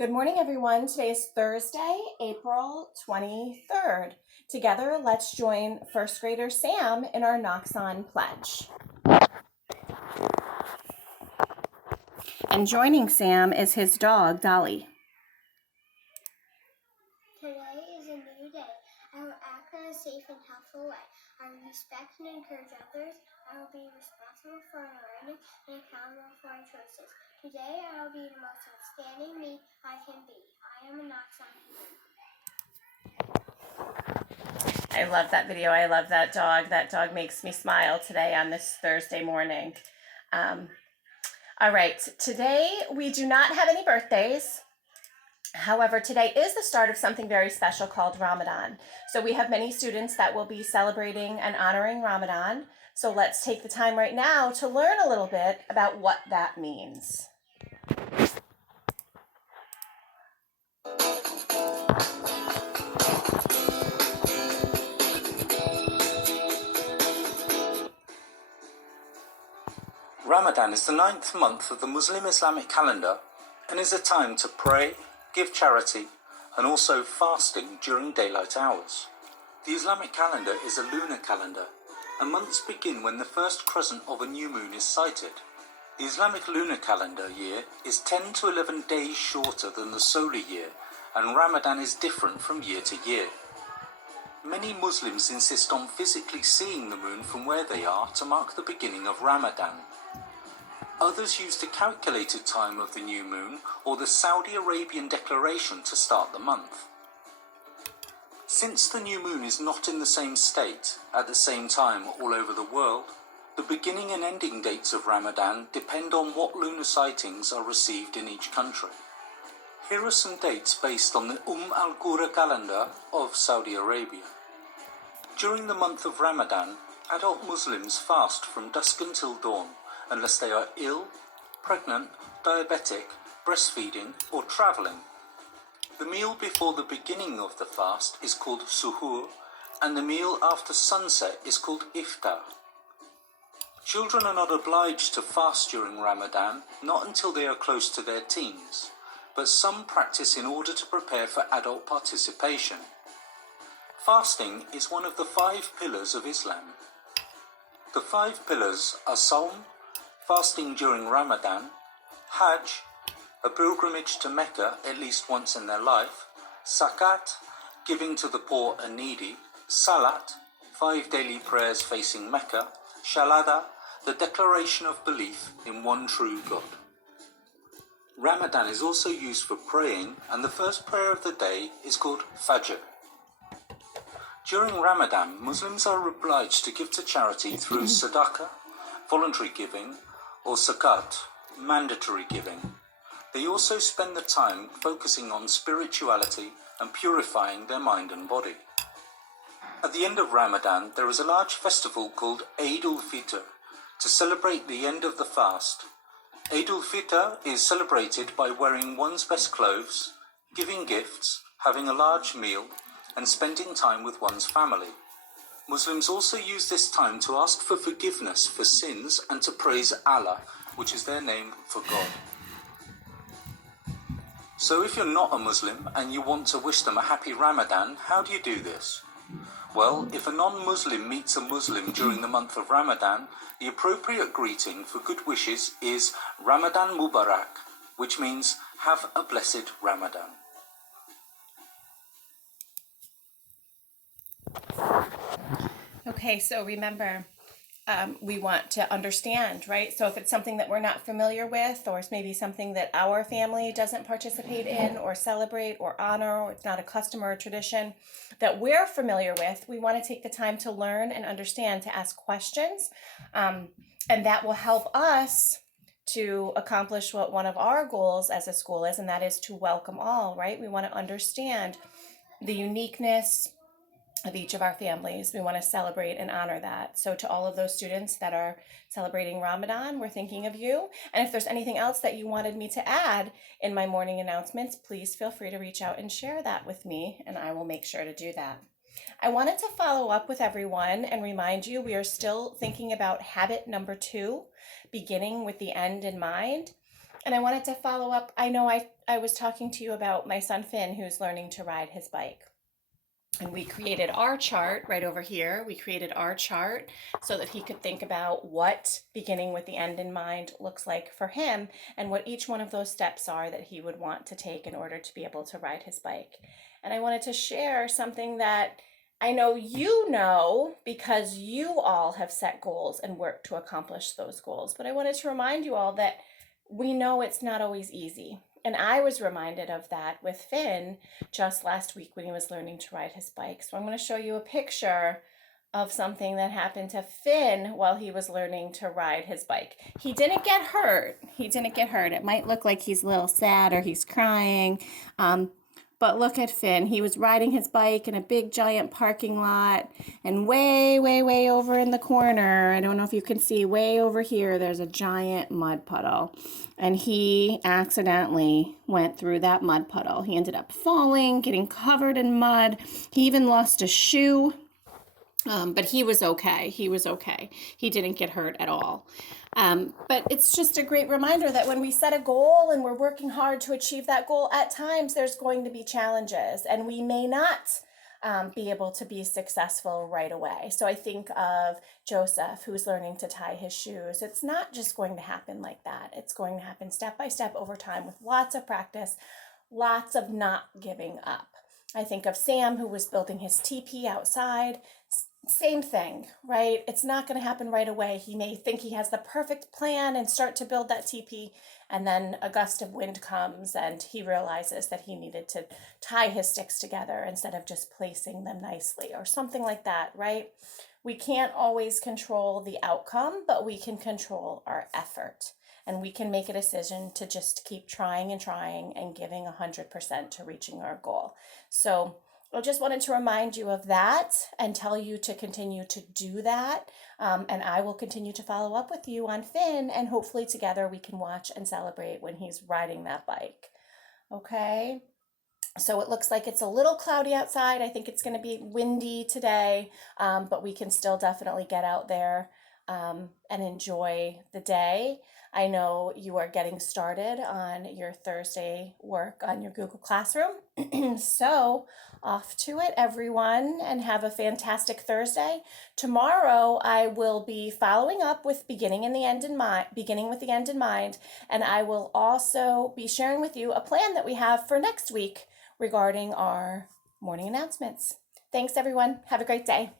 Good morning, everyone. Today is Thursday, April 23rd. Together, let's join first grader Sam in our Noxon pledge. And joining Sam is his dog, Dolly. Today is a new day. I will act in a safe and helpful way. I will respect and encourage others. I will be responsible for my learning and accountable for my choices. Today I will be the most outstanding me I can be. I am a Noxon human. I love that video. I love that dog. That dog makes me smile today on this Thursday morning. All right, today we do not have any birthdays. However, today is the start of something very special called Ramadan. So we have many students that will be celebrating and honoring Ramadan. So let's take the time right now to learn a little bit about what that means. Ramadan is the 9th month of the Muslim Islamic calendar and is a time to pray, give charity, and also fasting during daylight hours. The Islamic calendar is a lunar calendar, and months begin when the first crescent of a new moon is sighted. The Islamic lunar calendar year is 10 to 11 days shorter than the solar year, and Ramadan is different from year to year. Many Muslims insist on physically seeing the moon from where they are to mark the beginning of Ramadan. Others use the calculated time of the new moon or the Saudi Arabian declaration to start the month. Since the new moon is not in the same state at the same time all over the world, the beginning and ending dates of Ramadan depend on what lunar sightings are received in each country. Here are some dates based on the al-Qura calendar of Saudi Arabia. During the month of Ramadan, adult Muslims fast from dusk until dawn, unless they are ill, pregnant, diabetic, breastfeeding, or travelling. The meal before the beginning of the fast is called suhoor, and the meal after sunset is called iftar. Children are not obliged to fast during Ramadan, not until they are close to their teens, but some practice in order to prepare for adult participation. Fasting is one of the 5 pillars of Islam. The 5 pillars are Sawm, fasting during Ramadan, Hajj, a pilgrimage to Mecca at least once in their life, Zakat, giving to the poor and needy, Salat, 5 daily prayers facing Mecca, Shalada, the declaration of belief in one true God. Ramadan is also used for praying, and the first prayer of the day is called Fajr. During Ramadan, Muslims are obliged to give to charity through sadaqah, voluntary giving, or zakat, mandatory giving. They also spend the time focusing on spirituality and purifying their mind and body. At the end of Ramadan, there is a large festival called Eid al-Fitr to celebrate the end of the fast. Eid al-Fitr is celebrated by wearing one's best clothes, giving gifts, having a large meal, and spending time with one's family. Muslims also use this time to ask for forgiveness for sins and to praise Allah, which is their name for God. So if you're not a Muslim and you want to wish them a happy Ramadan, how do you do this? Well, if a non-Muslim meets a Muslim during the month of Ramadan, the appropriate greeting for good wishes is Ramadan Mubarak, which means have a blessed Ramadan. Okay, so remember, we want to understand, right? So if it's something that we're not familiar with, or it's maybe something that our family doesn't participate in or celebrate or honor, or it's not a custom or a tradition that we're familiar with, we want to take the time to learn and understand, to ask questions, and that will help us to accomplish what one of our goals as a school is, and that is to welcome all, right? We want to understand the uniqueness of each of our families. We want to celebrate and honor that. So to all of those students that are celebrating Ramadan, we're thinking of you. And if there's anything else that you wanted me to add in my morning announcements, please feel free to reach out and share that with me, and I will make sure to do that. I wanted to follow up with everyone and remind you we are still thinking about habit number 2, beginning with the end in mind. And I wanted to follow up. I know I was talking to you about my son Finn, who's learning to ride his bike. And we created our chart right over here. We created our chart so that he could think about what beginning with the end in mind looks like for him and what each one of those steps are that he would want to take in order to be able to ride his bike. And I wanted to share something that I know you know because you all have set goals and worked to accomplish those goals. But I wanted to remind you all that we know it's not always easy. And I was reminded of that with Finn just last week when he was learning to ride his bike. So I'm going to show you a picture of something that happened to Finn while he was learning to ride his bike. He didn't get hurt. He didn't get hurt. It might look like he's a little sad or he's crying. But look at Finn. He was riding his bike in a big giant parking lot, and way, way, way over in the corner, I don't know if you can see, way over here, there's a giant mud puddle. And he accidentally went through that mud puddle. He ended up falling, getting covered in mud. He even lost a shoe. But he was okay. He was okay. He didn't get hurt at all. But it's just a great reminder that when we set a goal and we're working hard to achieve that goal, at times there's going to be challenges and we may not be able to be successful right away. So I think of Joseph, who's learning to tie his shoes. It's not just going to happen like that. It's going to happen step by step over time with lots of practice, lots of not giving up. I think of Sam, who was building his teepee outside. Same thing, right? It's not going to happen right away. He may think he has the perfect plan and start to build that teepee, and then a gust of wind comes and he realizes that he needed to tie his sticks together instead of just placing them nicely or something like that, right? We can't always control the outcome, but we can control our effort. And we can make a decision to just keep trying and giving 100% to reaching our goal. So I just wanted to remind you of that and tell you to continue to do that. And I will continue to follow up with you on Finn, and hopefully together we can watch and celebrate when he's riding that bike. Okay? So it looks like it's a little cloudy outside. I think it's going to be windy today, but we can still definitely get out there and enjoy the day. I know you are getting started on your Thursday work on your Google Classroom. So off to it, everyone, and have a fantastic Thursday. Tomorrow, I will be following up with beginning with the end in mind, and I will also be sharing with you a plan that we have for next week regarding our morning announcements. Thanks, everyone. Have a great day.